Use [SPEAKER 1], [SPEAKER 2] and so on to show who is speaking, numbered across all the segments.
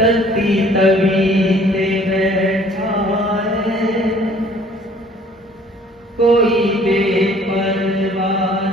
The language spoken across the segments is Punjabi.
[SPEAKER 1] तती तभी कोई बेपरवाह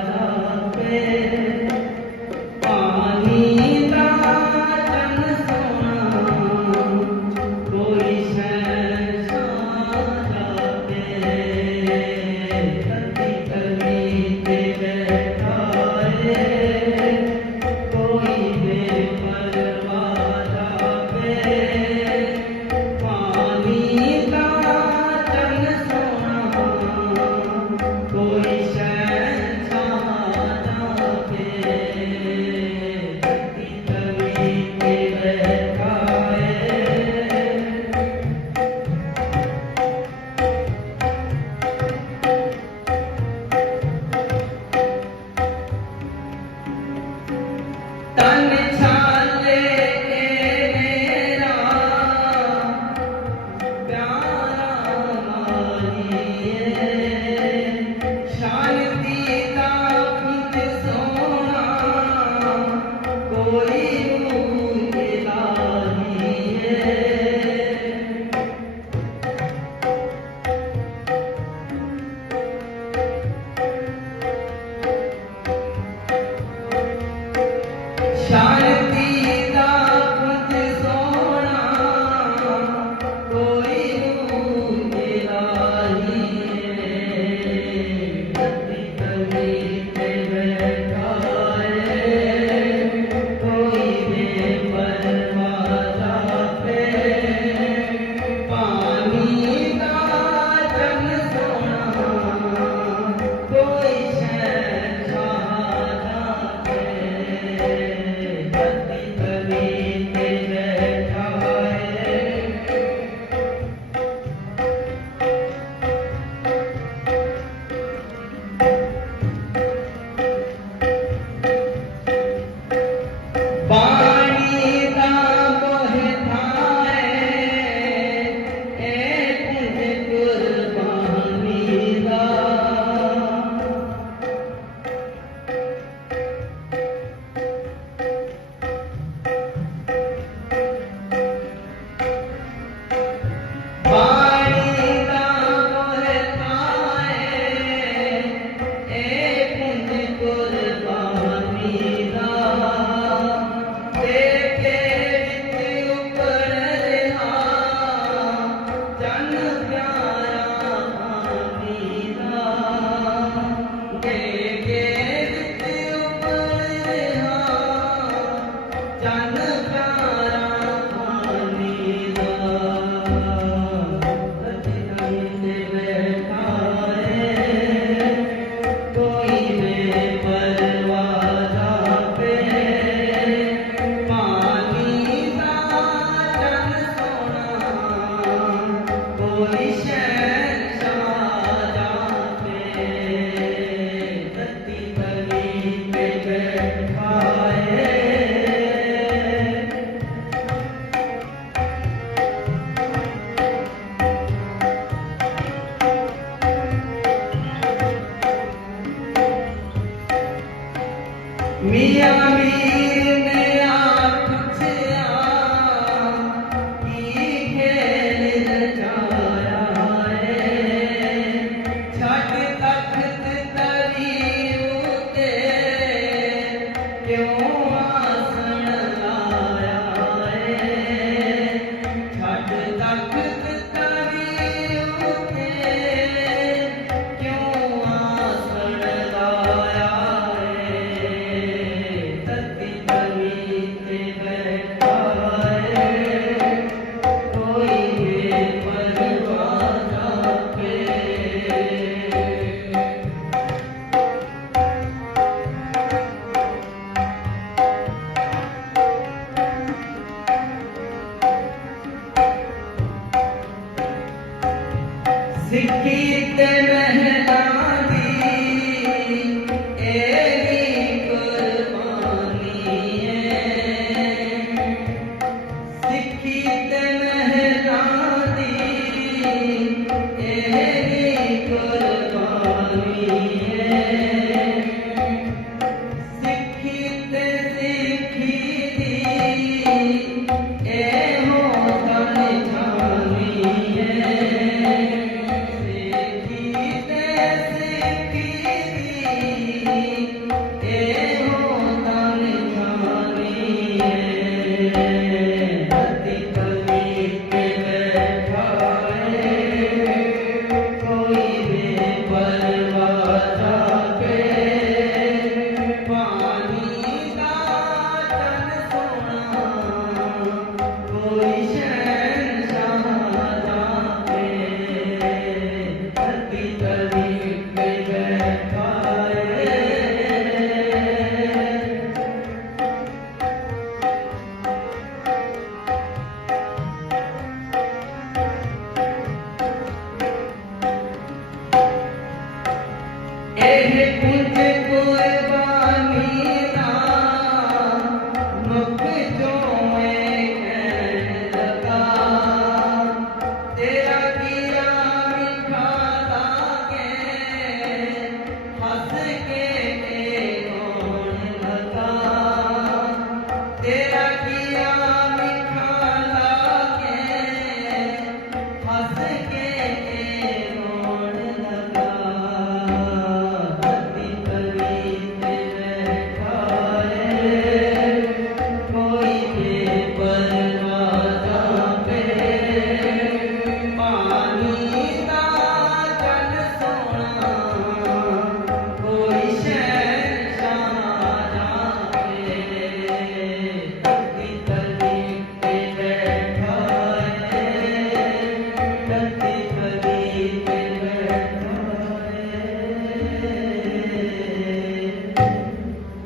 [SPEAKER 1] Yeah. मिया मीर ने ਸਿੱਕੀ ਤੇ ਮਹਿਲਾ ਦੀ ਇਹ ਵੀ ਕੁਰਬਾਨੀ ਹੈ। ਸਿੱਕੀ ਤੇ ਮਹਿਲਾ ਦੀ ਇਹ every pulpit